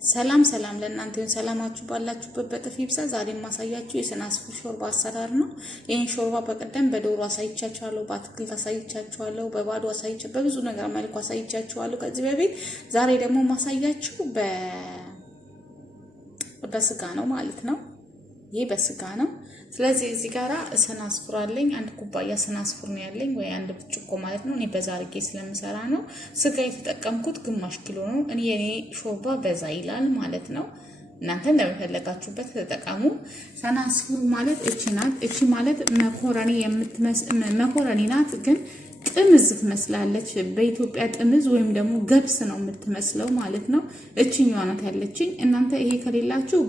ሰላም ለእናንተ ይሁን። ሰላማችሁ ባላችሁበት በጥፍ ይብዛ። ዛሬ ማሳያችሁ የሰናስፉ ሾርባ አሰራር ነው። ይሄን ሾርባ በቀደም በዶሮ አሳይቻችኋለሁ፣ በአትክልት አሳይቻችኋለሁ፣ በባዶ አሳይቻችኋለሁ፣ በብዙ ነገር መልኩ አሳይቻችኋለሁ ከዚህ በፊት። ዛሬ ደግሞ ማሳያችሁ በስጋ ነው ማለት ነው። ይሄ በስጋ ነው። ስለዚህ እዚህ ጋራ ሰናስፉር አለኝ። አንድ ኩባያ ሰናስፉር ነው ያለኝ ወይ አንድ ብርጭቆ ማለት ነው። እኔ በዛ አድርጌ ስለምሰራ ነው። ስጋ የተጠቀምኩት ግማሽ ኪሎ ነው። የኔ ሾርባ በዛ ይላል ማለት ነው። እናንተ እንደምትፈልጋችሁበት ተጠቀሙ። ሰናስፉር ማለት እቺ ናት። እቺ ማለት መኮረኒ ናት፣ ግን ጥምዝ ትመስላለች። በኢትዮጵያ ጥምዝ ወይም ደግሞ ገብስ ነው የምትመስለው ማለት ነው። እቺኛዋ ናት ያለችኝ። እናንተ ይሄ ከሌላችሁ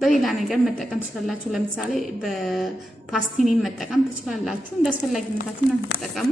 በሌላ ነገር መጠቀም ትችላላችሁ። ለምሳሌ በፓስቲኒ መጠቀም ትችላላችሁ። እንዳስፈላጊነታችሁ እናንተ ተጠቀሙ።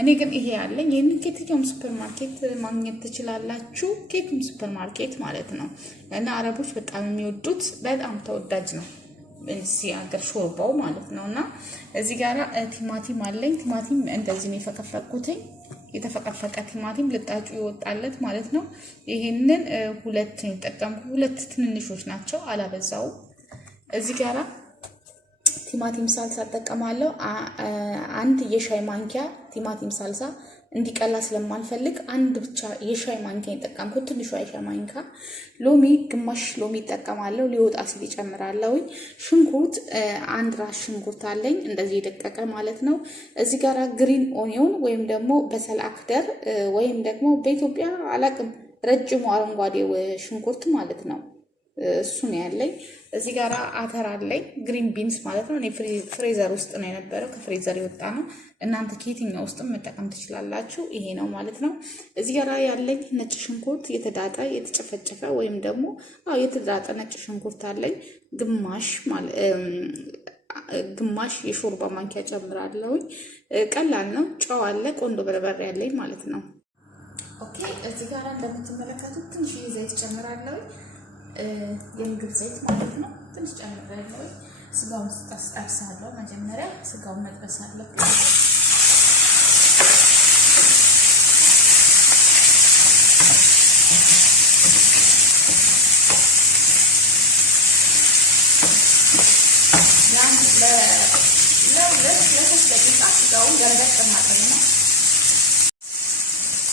እኔ ግን ይሄ ያለኝ ይሄን ከየትኛውም ሱፐርማርኬት ማግኘት ትችላላችሁ። ከየትኛውም ሱፐርማርኬት ማለት ነው። እና አረቦች በጣም የሚወዱት በጣም ተወዳጅ ነው እዚህ ሀገር ሾርባው ማለት ነውና እዚህ ጋራ ቲማቲም አለኝ። ቲማቲም እንደዚህ ነው የፈቀፈቅኩትኝ። የተፈቀፈቀ ቲማቲም ልጣጩ ይወጣለት ማለት ነው። ይሄንን ሁለት ተጠቀምኩ። ሁለት ትንንሾች ናቸው፣ አላበዛው። እዚህ ጋራ ቲማቲም ሳልሳ ተጠቀማለሁ። አንድ የሻይ ማንኪያ ቲማቲም ሳልሳ እንዲቀላ ስለማልፈልግ አንድ ብቻ የሻይ ማንኪያ ተጠቀምኩት። ትንሿ የሻይ ማንኪያ ሎሚ፣ ግማሽ ሎሚ ተጠቀማለሁ። ሊወጣ ሲል ይጨምራለሁ። ሽንኩርት አንድ ራስ ሽንኩርት አለኝ፣ እንደዚህ የደቀቀ ማለት ነው። እዚህ ጋራ ግሪን ኦኒዮን ወይም ደግሞ በሰል አክደር ወይም ደግሞ በኢትዮጵያ አላቅም ረጅሙ አረንጓዴው ሽንኩርት ማለት ነው። እሱ ነው ያለኝ። እዚህ ጋራ አተር አለኝ፣ ግሪን ቢንስ ማለት ነው። እኔ ፍሬዘር ውስጥ ነው የነበረው፣ ከፍሬዘር የወጣ ነው። እናንተ ከየትኛው ውስጥ መጠቀም ትችላላችሁ። ይሄ ነው ማለት ነው። እዚህ ጋራ ያለኝ ነጭ ሽንኩርት የተዳጠ የተጨፈጨፈ ወይም ደግሞ የተዳጠ ነጭ ሽንኩርት አለኝ። ግማሽ የሾርባ ማንኪያ ጨምራለሁ። ቀላል ነው። ጨው አለ፣ ቆንጆ በርበሬ ያለኝ ማለት ነው። ኦኬ። እዚህ ጋራ እንደምትመለከቱት ትንሽ ዘይት ጨምራለሁ። የምግብ ዘይት ማለት ነው። ትንሽ ጨምራለሁ። ስጋውን ጠብሳለሁ። መጀመሪያ ስጋውን መጥበስ አለብኝ። ለሶስት ደቂቃ ስጋውን ገረገጥ ማድረግ ነው።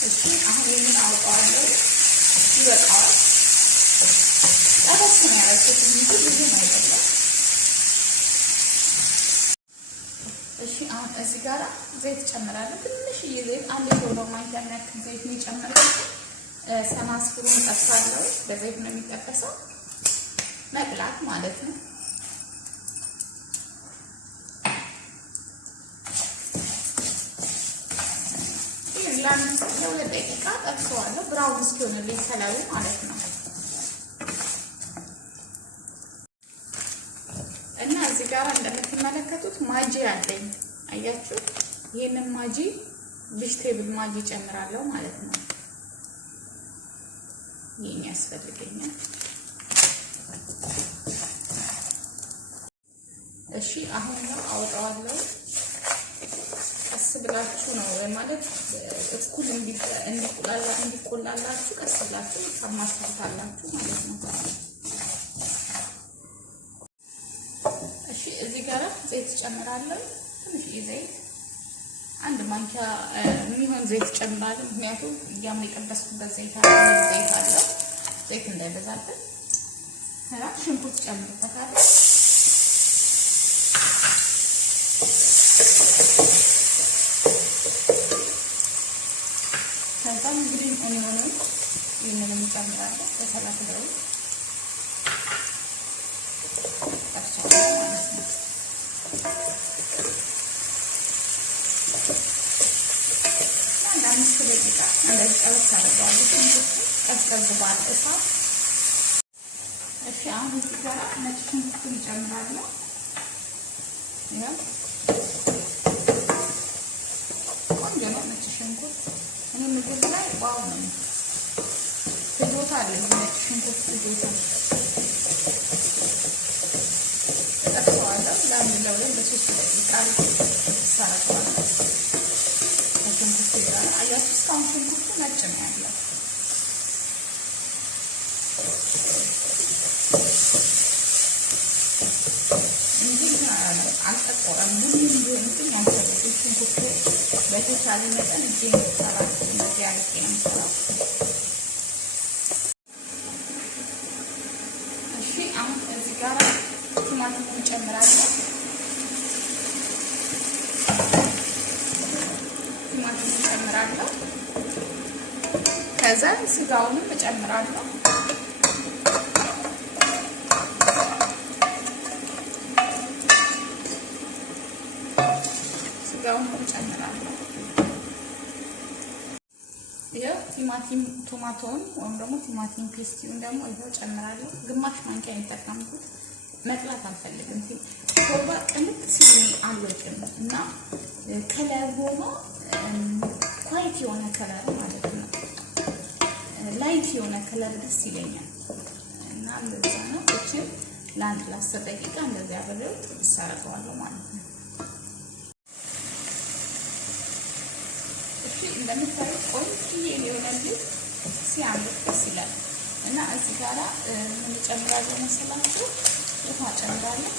እሺ፣ አሁን ይሄንን አውጣዋለሁ። ይበቃዋል። አባስኩኝ ያረኩት ብዙ አይደለም። እሺ፣ አሁን እዚህ ጋራ ዘይት ጨምራለሁ። ትንሽዬ ዘይት፣ አንድ ሾርባ ማንኪያ ያክል ዘይት ነው የጨመርኩት። ሰናስፉሩን ጠብሳለሁ። በዘይት ነው የሚጠበሰው፣ መቅላት ማለት ነው። ለሁለት ደቂቃ ጠብሰዋለሁ፣ ብራውን እስኪሆንልኝ ከላዩ ማለት ነው። እና እዚህ ጋር እንደምትመለከቱት ማጂ አለኝ። አያችሁ፣ ይሄንን ማጂ ቬጅቴብል ማጂ ጨምራለሁ ማለት ነው። ይሄን ያስፈልገኛል። እሺ፣ አሁን ነው አውጣዋለሁ። ቀስ ብላችሁ ነው ማለት እኩል እንዲቆላላችሁ ቀስ ብላችሁ ታማስሉታላችሁ ማለት ነው። እሺ፣ እዚህ ጋር ዘይት ጨምራለሁ። ትንሽ ዘይት አንድ ማንኪያ የሚሆን ዘይት ጨምራለሁ። ምክንያቱም ያም የጠበስኩበት ዘይት አለ፣ ዘይት እንዳይበዛበት። ከዛ ሽንኩርት ጨምርበታለሁ። ከዛም ግሪን ኦኒዮን ይሄንን ጨምራለሁ። በሰላሳ ደቂቃ እንደዚህ ጠበስ አደርገዋለሁ። ቀዝቀዝ ባለ እሳት። እሺ፣ አሁን እዚህ ጋር ነጭ ሽንኩርቱን እጨምራለሁ። ያው ቆንጆ ነው ነጭ ሽንኩርት። እኔ ምግብ ላይ ዋው ነው ፍጆታ አለ። ነጭ ሽንኩርት ፍጆታ ጠብሰዋለሁ። ለምለው ለሶስት ደቂቃ ሳረጋለሁ። ሽንኩርት ይላል። አያችሁ፣ እስካሁን ሽንኩርቱ ነጭ ነው ያለው። አልጠቆረም። ምንም ቢሆን አልፈልግም። ሽንኩርት በተቻለ መጠን እጄን ሰራ እንደዚህ አድርጌ ነው የምሰራው። እሺ አሁን እዚህ ጋር ቲማቲም እንጨምራለን። ቲማቲም እንጨምራለሁ። ከዛ ስጋውንም እጨምራለሁ። ስጋውን እጨምራለሁ። ይሄው ቲማቲም ቶማቶን ወይም ደግሞ ቲማቲም ፔስቲውን ደግሞ ይሄው እጨምራለሁ። ግማሽ ማንኪያ የተጠቀምኩት መጥላት አልፈልግም። ሾርባ ቅልጥ ሲል አልወድም እና ከለር ሆኖ ኳይት የሆነ ከለር ማለት ነው። ላይት የሆነ ከለር ደስ ይለኛል እና እንደዛ ነው። እቺን ለአንድ ለ10 ደቂቃ እንደዚህ አብሬው እሰራዋለሁ ማለት ነው። እሺ እንደምታዩት ቆንጆ የሆነልኝ ሲያምር ደስ ይላል እና እዚህ ጋራ ምን ጨምራለሁ መሰላችሁ? ውሃ ጨምራለሁ።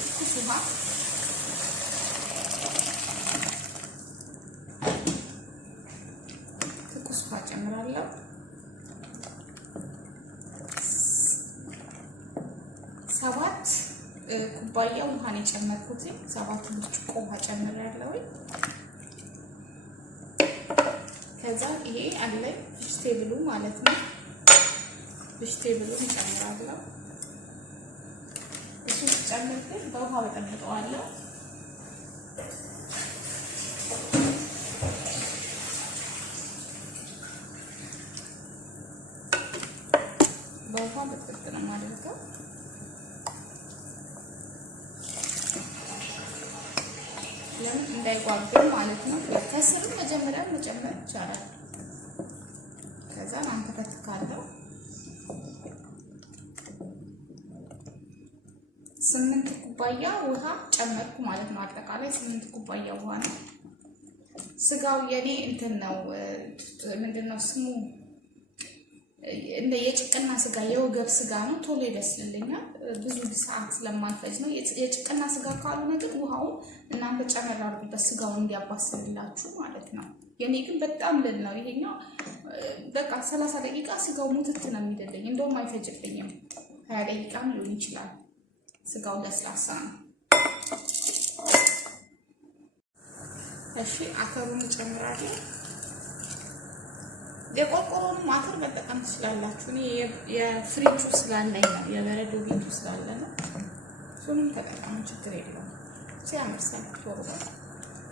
ውሃ ጨምራለሁ። 7 ኩባያ ውሃ ነው የጨመርኩት። 7 ብርጭቆ ውሃ ጨምራለሁ። ከዛ ይሄ አለ ቬጅቴብሉ ማለት ነው። ቬጅቴብሉን ጨምራለሁ። እሱ ጨምሬ በውሃ በጠብጠዋለሁ። በውሃ በጥብጥ ነው የማደርገው። ለምን እንዳይጓጉል ማለት ነው። ከስር መጀመሪያ መጨመር ይቻላል። ከዛ አንተከትካለሁ። 8 ኩባያ ውሃ ጨመርኩ ማለት ነው። አጠቃላይ 8 ኩባያ ውሃ ነው። ስጋው የኔ እንትን ነው ምንድነው ስሙ እንደ የጭቅና ስጋ የወገብ ስጋ ነው። ቶሎ ይበስልልኛል። ብዙ ሰዓት ስለማልፈጅ ነው። የጭቅና ስጋ ካልሆነ ግን ውሃው እናንተ ጨመር አድርጉበት ስጋውን እንዲያባስልላችሁ ማለት ነው። የኔ ግን በጣም ልል ነው ይሄኛው። በቃ 30 ደቂቃ ስጋው ሙትት ነው የሚደልኝ። እንደውም አይፈጅብኝም። 20 ደቂቃም ሊሆን ይችላል። ስጋው ለስላሳ ነው። እሺ አተሩን ጨምራለሁ። የቆርቆሮንም አተር መጠቀም ትችላላችሁ። እኔ የፍሪጁ ስላለኝ ነው፣ የበረዶ ቤቱ ስላለ ነው። እሱንም ተጠቀሙ፣ ችግር የለውም። ሲያምር ሾርባ።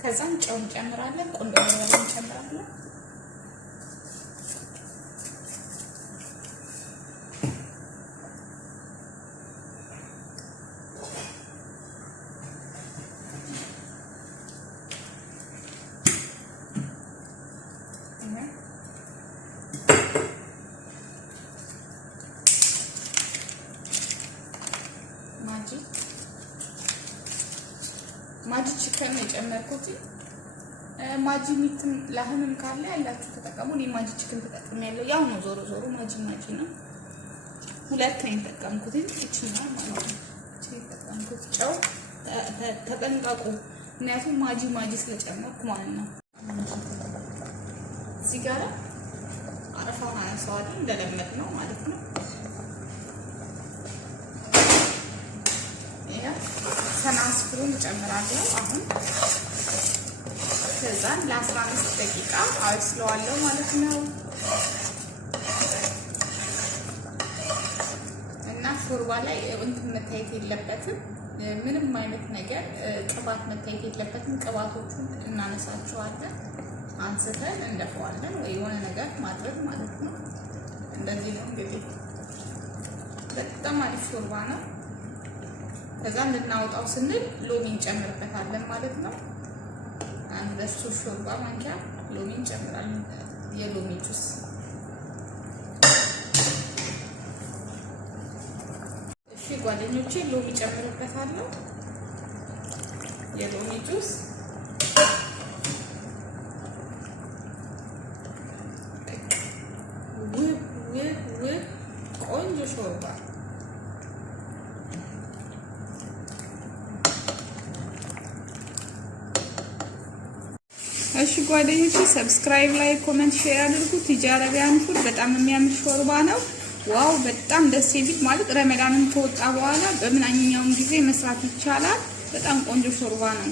ከዛም ጨው እንጨምራለን፣ ቆንጆ በርበሬ እንጨምራለን። ማጂ ቺከን የጨመርኩት ማጂ ሚትም ላህምም ካለ ያላችሁ ተጠቀሙ። እኔ ማጂ ቺከን ተጠቅሜያለሁ። ያው ነው ዞሮ ዞሮ ማጂ ነው። 2 ነው የተጠቀምኩት። እቺና ማለት ነው። እቺ የተጠቀምኩት ጨው ተጠንቀቁ፣ ምክንያቱም ማጂ ስለጨመርኩ ማለት ነው። እዚህ ጋር አረፋውን አነሳዋለሁ እንደለመድ ነው ማለት ነው። ሰናስፍሩን ጨምራለሁ አሁን። ከዛን ለ15 ደቂቃ አብስለዋለሁ ማለት ነው። እና ሾርባ ላይ እንትን መታየት የለበትም፣ ምንም አይነት ነገር ቅባት መታየት የለበትም። ቅባቶቹን እናነሳቸዋለን፣ አንስተን እንደፈዋለን ወይ የሆነ ነገር ማድረግ ማለት ነው። እንደዚህ ነው እንግዲህ። በጣም አሪፍ ሾርባ ነው። ከዛ እንድናወጣው ስንል ሎሚ እንጨምርበታለን ማለት ነው። አንድ ሾርባ ማንኪያ ሎሚ እንጨምራለን፣ የሎሚ ጁስ። እሺ ጓደኞቼ ሎሚ ጨምርበታለሁ፣ የሎሚ ጁስ። ውብ ቆንጆ ሾርባ። እሺ ጓደኞቼ ሰብስክራይብ፣ ላይ ኮሜንት፣ ሼር አድርጉ። ቲጂ አረቢያን ፉድ በጣም የሚያምር ሾርባ ነው። ዋው በጣም ደስ የሚል ማለት ረመዳንን ከወጣ በኋላ በምንኛውም ጊዜ መስራት ይቻላል። በጣም ቆንጆ ሾርባ ነው።